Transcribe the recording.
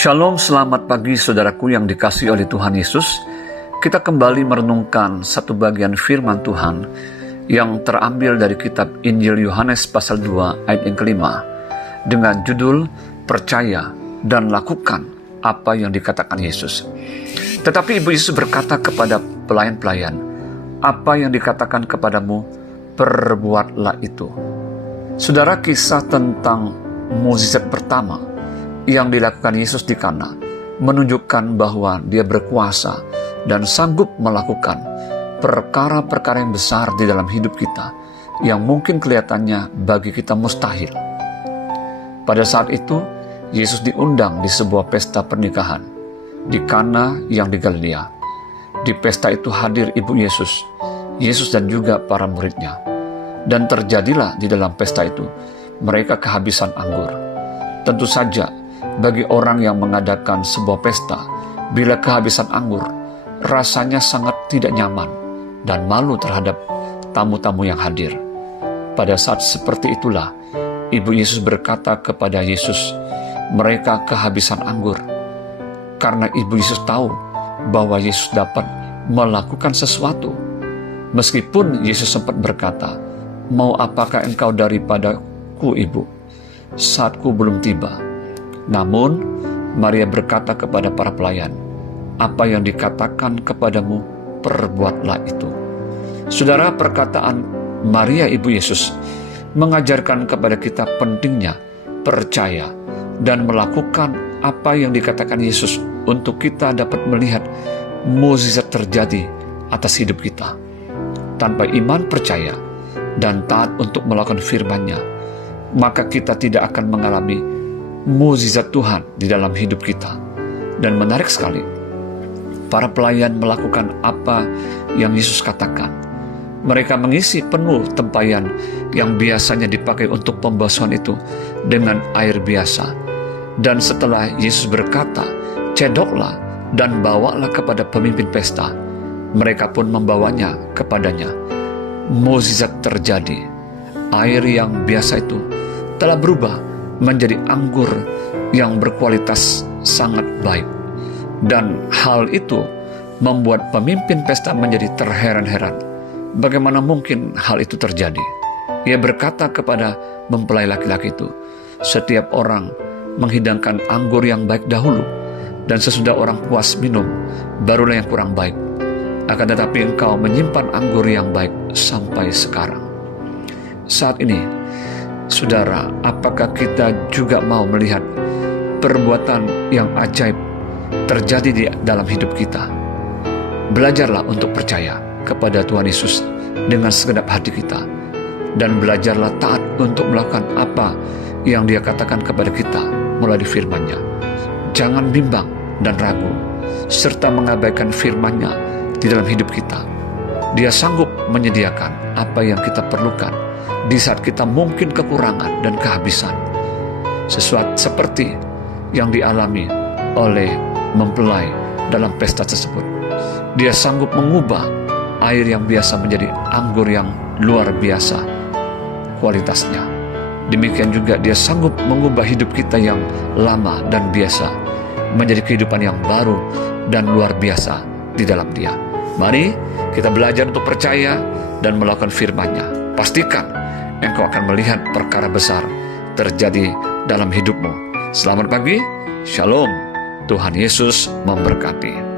Shalom, selamat pagi saudaraku yang dikasihi oleh Tuhan Yesus. Kita kembali merenungkan satu bagian firman Tuhan yang terambil dari kitab Injil Yohanes pasal 2 ayat yang kelima dengan judul Percaya dan Lakukan apa yang dikatakan Yesus. Tetapi Ibu Yesus berkata kepada pelayan-pelayan, apa yang dikatakan kepadamu, perbuatlah itu. Saudara, kisah tentang mukjizat pertama yang dilakukan Yesus di Kana menunjukkan bahwa Dia berkuasa dan sanggup melakukan perkara-perkara yang besar di dalam hidup kita yang mungkin kelihatannya bagi kita mustahil. Pada saat itu, Yesus diundang di sebuah pesta pernikahan di Kana yang di Galilea. Di pesta itu hadir ibu Yesus, Yesus dan juga para muridnya. Dan terjadilah di dalam pesta itu, mereka kehabisan anggur. Tentu saja, bagi orang yang mengadakan sebuah pesta, bila kehabisan anggur, rasanya sangat tidak nyaman dan malu terhadap tamu-tamu yang hadir. Pada saat seperti itulah, ibu Yesus berkata kepada Yesus, mereka kehabisan anggur. Karena ibu Yesus tahu bahwa Yesus dapat melakukan sesuatu. Meskipun Yesus sempat berkata, mau apakah engkau daripadaku, ibu? Saatku belum tiba. Namun, Maria berkata kepada para pelayan, apa yang dikatakan kepadamu, perbuatlah itu. Saudara, perkataan Maria ibu Yesus mengajarkan kepada kita pentingnya percaya dan melakukan apa yang dikatakan Yesus untuk kita dapat melihat mukjizat terjadi atas hidup kita. Tanpa iman percaya dan taat untuk melakukan firman-Nya, maka kita tidak akan mengalami mukjizat Tuhan di dalam hidup kita. Dan menarik sekali, para pelayan melakukan apa yang Yesus katakan. Mereka mengisi penuh tempayan yang biasanya dipakai untuk pembasuhan itu dengan air biasa. Dan setelah Yesus berkata, cedoklah dan bawalah kepada pemimpin pesta, mereka pun membawanya kepadanya. Mukjizat terjadi. Air yang biasa itu telah berubah menjadi anggur yang berkualitas sangat baik. Dan hal itu membuat pemimpin pesta menjadi terheran-heran. Bagaimana mungkin hal itu terjadi? Ia berkata kepada mempelai laki-laki itu, setiap orang menghidangkan anggur yang baik dahulu, dan sesudah orang puas minum, barulah yang kurang baik. Akan tetapi engkau menyimpan anggur yang baik sampai sekarang. Saat ini, saudara, apakah kita juga mau melihat perbuatan yang ajaib terjadi di dalam hidup kita? Belajarlah untuk percaya kepada Tuhan Yesus dengan segenap hati kita, dan belajarlah taat untuk melakukan apa yang Dia katakan kepada kita melalui firman-Nya. Jangan bimbang dan ragu, serta mengabaikan firman-Nya di dalam hidup kita. Dia sanggup menyediakan apa yang kita perlukan di saat kita mungkin kekurangan dan kehabisan. Sesuatu seperti yang dialami oleh mempelai dalam pesta tersebut. Dia sanggup mengubah air yang biasa menjadi anggur yang luar biasa kualitasnya. Demikian juga Dia sanggup mengubah hidup kita yang lama dan biasa menjadi kehidupan yang baru dan luar biasa di dalam Dia. Mari kita belajar untuk percaya dan melakukan firman-Nya. Pastikan engkau akan melihat perkara besar terjadi dalam hidupmu. Selamat pagi, Shalom. Tuhan Yesus memberkati.